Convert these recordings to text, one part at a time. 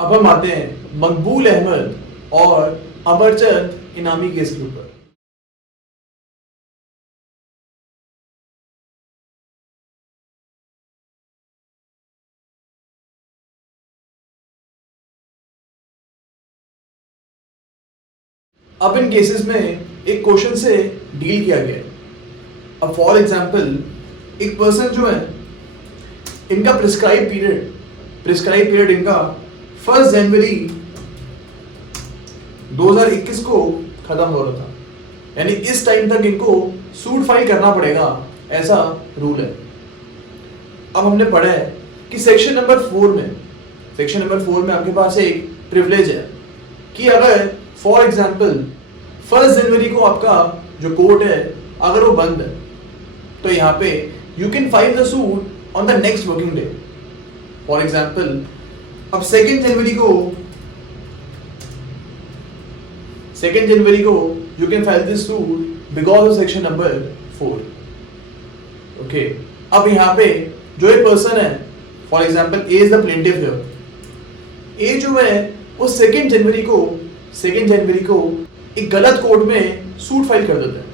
अब हम आते हैं मकबूल अहमद और अमरचंद इनामी केस के ऊपर। अब इन केसेस में एक क्वेश्चन से डील किया गया है। अब फॉर एग्जांपल एक पर्सन जो है, इनका प्रिस्क्राइब पीरियड इनका 1 जनवरी 2021 को खत्म हो रहा था, यानी इस टाइम तक इनको सूट फाइल करना पड़ेगा, ऐसा रूल है। अब हमने पढ़ा है कि सेक्शन नंबर 4 में आपके पास एक प्रिविलेज है कि अगर फॉर एग्जांपल 1 जनवरी को आपका जो कोर्ट है अगर वो बंद है तो यहाँ पे you can file the suit on the next working day. For example अब 2 जनवरी को you can file this suit because of section number 4। Okay, अब यहाँ पे जो एक पर्सन है, for example A is the plaintiff here, A जो है वो 2 जनवरी को एक गलत कोर्ट में सूट फाइल कर देते हैं।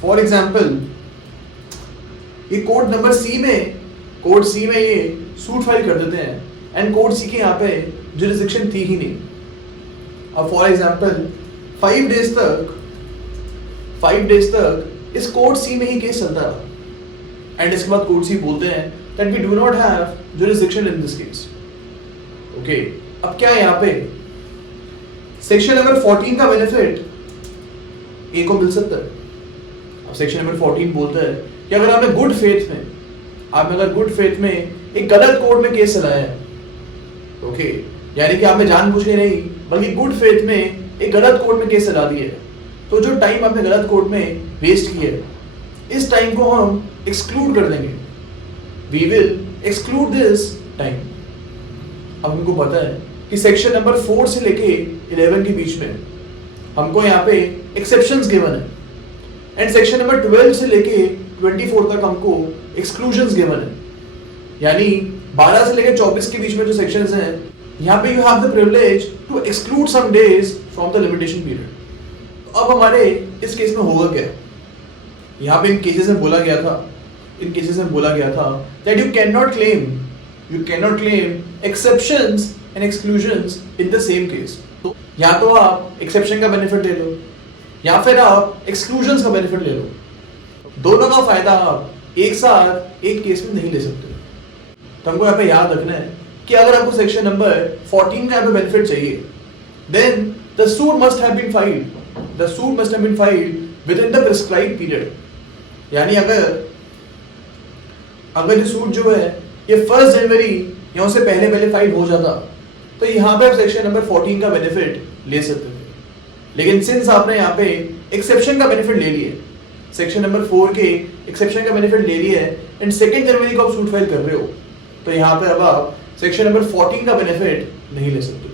फॉर एग्जांपल ये कोर्ट नंबर सी में ये सूट फाइल कर देते हैं एंड कोर्ट सी के यहाँ पे जुरिसडिक्शन थी ही नहीं। अब फॉर एग्जांपल 5 डेज तक इस कोर्ट सी में ही केस चलता रहा एंड इसके बाद कोर्ट सी बोलते हैं that we do not have jurisdiction in this case. Okay, अब क्या है यहाँ पे सेक्शन नंबर 14 का बेनिफिट ए को मिल सकता है। अब सेक्शन नंबर 14 बोलता है कि अगर आपने गुड फेथ में एक गलत कोर्ट में केस चलाया है, ओके, यानी कि आपने जानबूझ के नहीं बल्कि गुड फेथ में एक गलत कोर्ट में केस चला दिया है, तो जो टाइम आपने गलत कोर्ट में वेस्ट किया है इस टाइम को हम एक्सक्लूड कर देंगे। We will exclude this time. अब हमको पता है कि सेक्शन नंबर 4 से लेके 11 के बीच में हमको यहाँ पे एक्सेप्शंस गिवन है एंड सेक्शन नंबर 12 से लेके 24 तक हमको एक्सक्लूजन्स गिवन है, यानी 12 से लेके 24 के बीच में जो सेक्शंस हैं यहाँ पे you have the privilege to exclude some days from the limitation period. अब हमारे इस केस में होगा क्या, यहाँ पे इन केसेस में बोला गया था that you can not claim exceptions and exclusions in the same case. तो या तो आप एक्सेप्शन का बेनिफिट ले लो या फिर आप एक्सक्लूजन्स का बेनिफिट ले लो, दोनों का फायदा आप एक साथ एक केस में नहीं ले सकते। तो हमको यहाँ पे याद रखना है कि अगर आपको सेक्शन नंबर 14 का यहाँ पे बेनिफिट चाहिए then the suit must have been filed within the prescribed period, यानी अगर ये सूट जो है ये 1 जनवरी या उससे पहले फाइल हो जाता तो यहाँ पे आप सेक्शन नंबर 14 का बेनिफिट ले सकते थे, लेकिन सिंस आपने यहाँ पे एक्सेप्शन का बेनिफिट ले लिया, सेक्शन नंबर 4 के एक्सेप्शन का बेनिफिट ले लिया है एंड 2 जनवरी को आप सूट फाइल कर रहे हो, तो यहाँ पे अब आप सेक्शन नंबर 14 का बेनिफिट नहीं ले सकते।